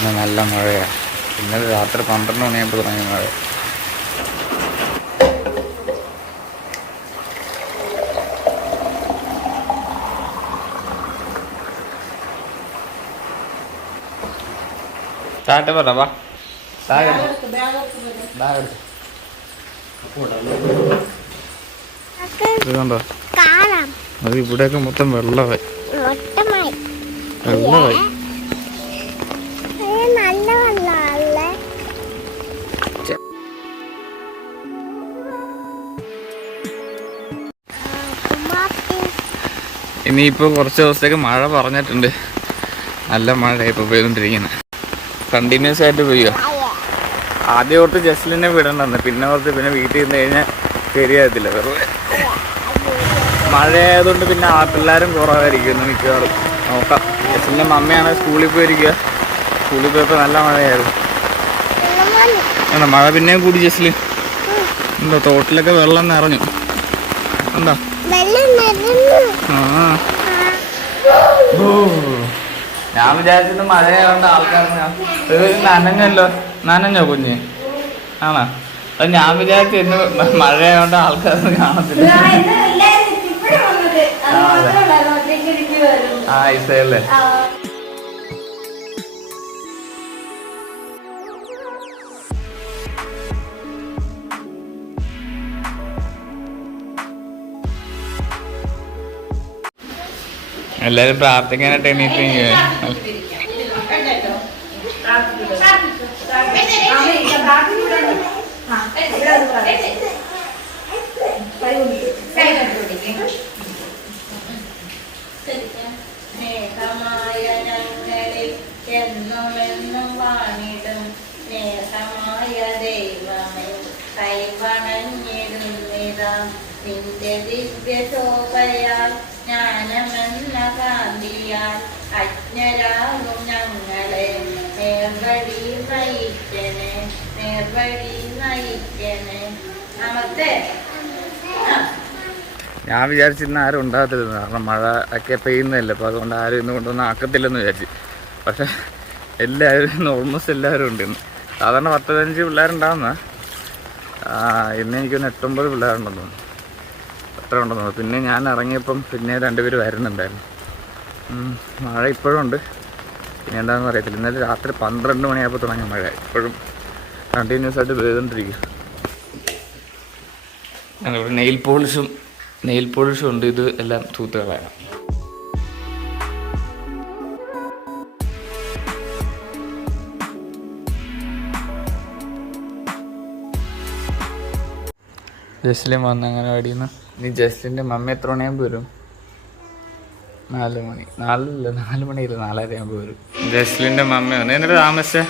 ഇന്ന് നല്ല മഴയാണ്. ഇന്നലെ രാത്രി 12 മണിയാകുമ്പോൾ തുടങ്ങിയ മഴ. സ്റ്റാർട്ട് പറ ഇതുകൊണ്ടോ അത് ഇവിടെയൊക്കെ മൊത്തം വെള്ളമായി. ഇനിയിപ്പോൾ കുറച്ച് ദിവസത്തേക്ക് മഴ പറഞ്ഞിട്ടുണ്ട്. നല്ല മഴ ഇപ്പോൾ പെയ്തുകൊണ്ടിരിക്കുന്നത്, കണ്ടിന്യൂസ് ആയിട്ട് പെയ്യുക. ആദ്യം ഓർത്ത് ജസ്ലിനെ വിടണ്ടെന്ന്, പിന്നെ ഓർത്ത് പിന്നെ വീട്ടിൽ നിന്ന് കഴിഞ്ഞാൽ ശരിയാകത്തില്ല. വെറുതെ മഴയായതുകൊണ്ട് പിന്നെ ആ പിള്ളേരും കുറവായിരിക്കും മിക്കവാറും. നോക്കാം. ജസ്ലിൻ്റെ മമ്മയാണ് സ്കൂളിൽ പോയിരിക്കുക. സ്കൂളിൽ പോയപ്പോൾ നല്ല മഴയായിരുന്നു. എന്താ മഴ പിന്നെയും കൂടി ജസ്ലിൻ. എന്താ തോട്ടിലൊക്കെ വെള്ളം നിറഞ്ഞു. എന്താ ഞാൻ വിചാരിച്ചിട്ട് മഴയായതുകൊണ്ട് ആൾക്കാർ നനഞ്ഞോ കുഞ്ഞ് ആണോ? അത് ഞാൻ വിചാരിച്ചു ഇന്ന് മഴയായതുകൊണ്ട് ആൾക്കാരൊന്നും കാണത്തില്ല. ആ ഇസയല്ലേ. എല്ലാരും പ്രാർത്ഥിക്കാനായിട്ട് എണീറ്റ് എന്നുമെന്നും വാണിടും സ്നേഹമായ ദൈവമേ കൈവണഞ്ഞിടുന്നിതാ നിന്റെ ദിവ്യ ശോഭയാൽ ജ്ഞാനമെന്ന കാന്തിയാൽ അജ്ഞരാകും ഞങ്ങളെ നേർവഴി നയിക്കണേ, നേർവഴി നയിക്കണേ. നമസ്തേ. ഞാൻ വിചാരിച്ചിരുന്ന ആരും ഉണ്ടാകത്തില്ലെന്ന്, കാരണം മഴ ഒക്കെ പെയ്യുന്നതല്ലേ, അപ്പോൾ അതുകൊണ്ട് ആരും ഇന്ന് കൊണ്ടൊന്നും ആക്കത്തില്ലെന്ന് വിചാരിച്ചു. പക്ഷെ എല്ലാവരും ഓൾമോസ്റ്റ് എല്ലാവരും ഉണ്ട് ഇന്ന്. സാധാരണ 10-15 പിള്ളേരുണ്ടാകുന്ന ഇന്ന് എനിക്കൊന്ന് 8-9 പിള്ളേരുണ്ടെന്ന് തോന്നുന്നു. അത്ര ഉണ്ടെന്ന് തോന്നുന്നു. പിന്നെ ഞാൻ ഇറങ്ങിയപ്പം പിന്നെ 2 പേര് വരുന്നുണ്ടായിരുന്നു. മഴ ഇപ്പോഴും ഉണ്ട്. പിന്നെ എന്താണെന്ന് അറിയത്തില്ല. ഇന്നലെ രാത്രി 12 മണിയായപ്പോൾ തുടങ്ങിയ മഴ ഇപ്പോഴും കണ്ടിന്യൂസ് ആയിട്ട് പെയ്തുകൊണ്ടിരിക്കും. ഇവിടെ നെയിൽ പോളിഷും ഉണ്ട്. ഇത് എല്ലാം തൂത്തുകളാണ്. ജസ്ലിൻ വന്ന് അംഗനവാടിയിൽ നിന്ന്. ഇനി ജസ്ലിൻ്റെ മമ്മ എത്ര മണിയാകുമ്പോൾ വരും? 4 മണി. 4 മണിയില്ല, 4:30 ആകുമ്പോൾ വരും. ജസ്ലിൻ്റെ മമ്മ വന്നു. എന്നിട്ട് താമസിച്ചേ